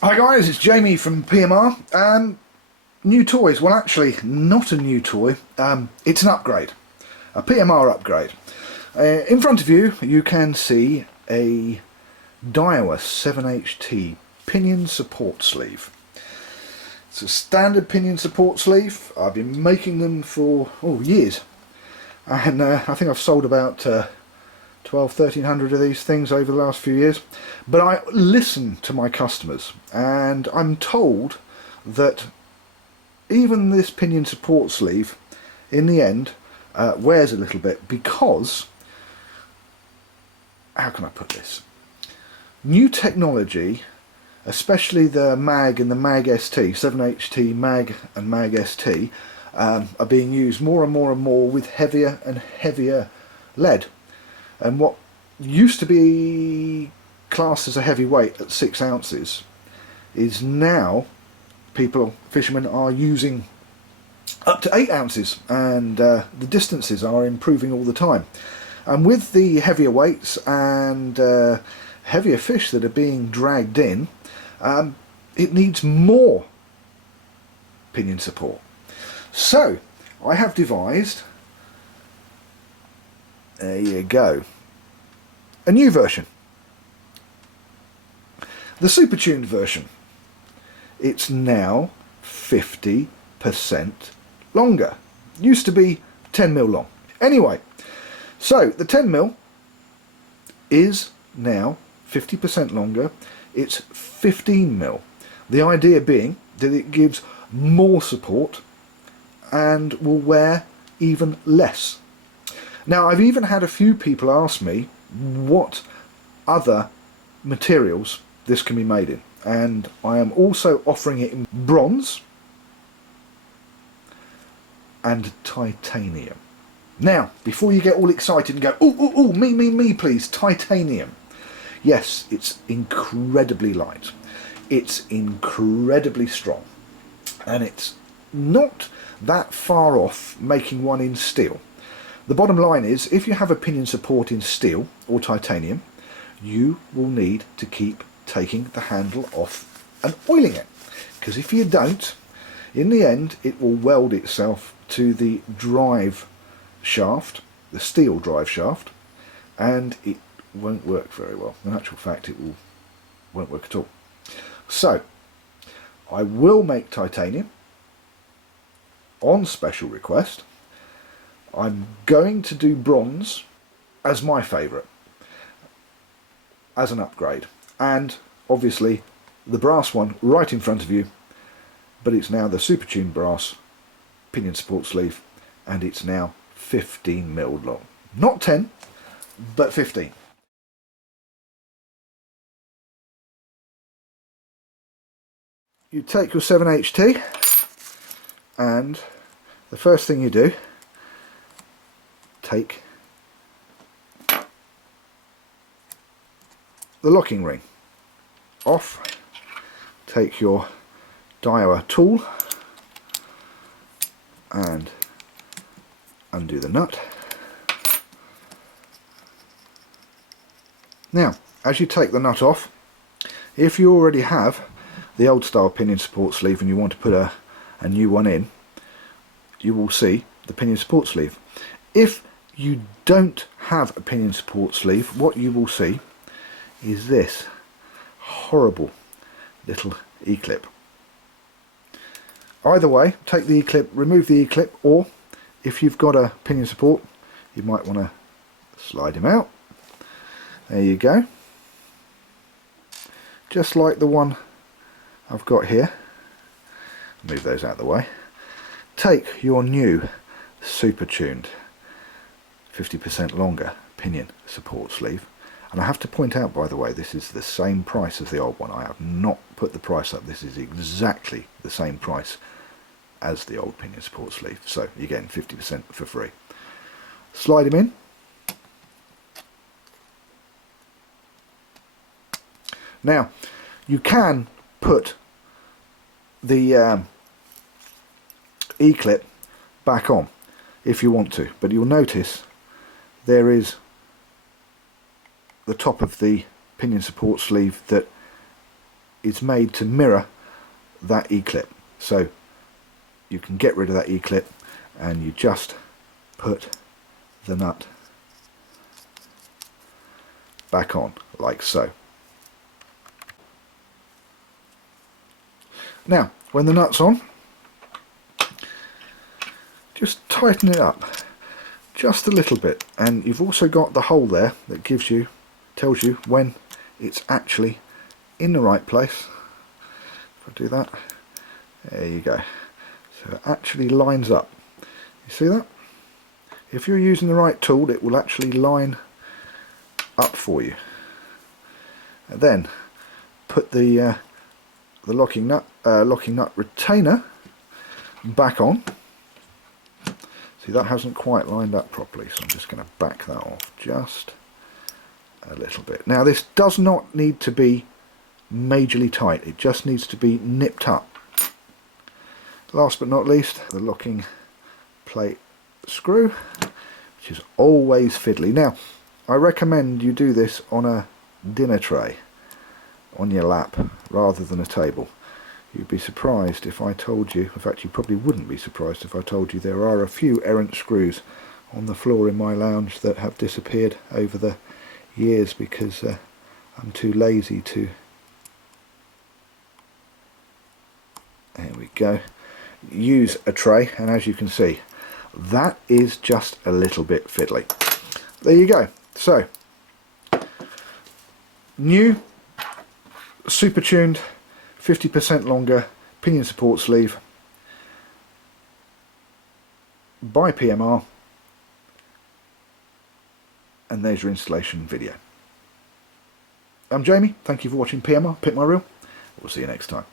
Hi guys, it's Jamie from PMR. New toys. Well, actually, not a new toy. It's an upgrade, a PMR upgrade. In front of you, you can see a Daiwa 7HT pinion support sleeve. It's a standard pinion support sleeve. I've been making them for years, and I think I've sold about 1300 of these things over the last few years. But I listen to my customers, and I'm told that even this pinion support sleeve in the end wears a little bit because, how can I put this, new technology, especially the MAG and the MAG ST, 7HT MAG and MAG ST, are being used more and more and more with heavier and heavier lead. And what used to be classed as a heavy weight at 6 ounces is now fishermen are using up to 8 ounces, and the distances are improving all the time. And with the heavier weights and heavier fish that are being dragged in, it needs more pinion support. So I have devised, there you go, a new version, the super tuned version. It's now 50% longer. Used to be 10mm long. Anyway, so the 10mm is now 50% longer. It's 15mm. The idea being that it gives more support and will wear even less. Now, I've even had a few people ask me what other materials this can be made in, and I am also offering it in bronze and titanium. Now, before you get all excited and go, oh, me, please, titanium. Yes, it's incredibly light. It's incredibly strong, and it's not that far off making one in steel. The bottom line is, if you have a pinion support in steel or titanium, you will need to keep taking the handle off and oiling it, because if you don't, in the end it will weld itself to the drive shaft, the steel drive shaft, and it won't work very well. In actual fact, won't work at all. So I will make titanium on special request. I'm going to do bronze as my favourite, as an upgrade, and obviously the brass one right in front of you, but it's now the super tuned brass pinion support sleeve, and it's now 15mm long. Not 10, but 15. You take your 7HT, and the first thing you do, take the locking ring off, take your Daiwa tool and undo the nut. Now, as you take the nut off, if you already have the old style pinion support sleeve and you want to put a new one in, you will see the pinion support sleeve. If you don't have a pinion support sleeve, what you will see is this horrible little E-clip. Either way, take the E-clip, remove the E-clip, or if you've got a pinion support, you might want to slide him out. There you go. Just like the one I've got here. Move those out of the way. Take your new super tuned 50% longer pinion support sleeve, and I have to point out, by the way, this is the same price as the old one. I have not put the price up. This is exactly the same price as the old pinion support sleeve, so you're getting 50% for free. Slide him in. Now, you can put the E-clip back on if you want to, but you'll notice there is the top of the pinion support sleeve that is made to mirror that E-clip. So you can get rid of that E-clip and you just put the nut back on, like so. Now, when the nut's on, just tighten it up just a little bit, and you've also got the hole there that tells you when it's actually in the right place. If I do that, there you go. So it actually lines up. You see that? If you're using the right tool, it will actually line up for you. And then put the locking nut retainer back on. See, that hasn't quite lined up properly, so I'm just going to back that off just a little bit. Now, this does not need to be majorly tight, it just needs to be nipped up. Last but not least, the locking plate screw, which is always fiddly. Now, I recommend you do this on a dinner tray on your lap rather than a table. You'd be surprised if I told you, in fact you probably wouldn't be surprised if I told you there are a few errant screws on the floor in my lounge that have disappeared over the years because I'm too lazy to, there we go, use a tray. And as you can see, that is just a little bit fiddly. There you go. So, new, super tuned, 50% longer pinion support sleeve by PMR, and there's your installation video. I'm Jamie, thank you for watching PMR, Pick My Reel. We'll see you next time.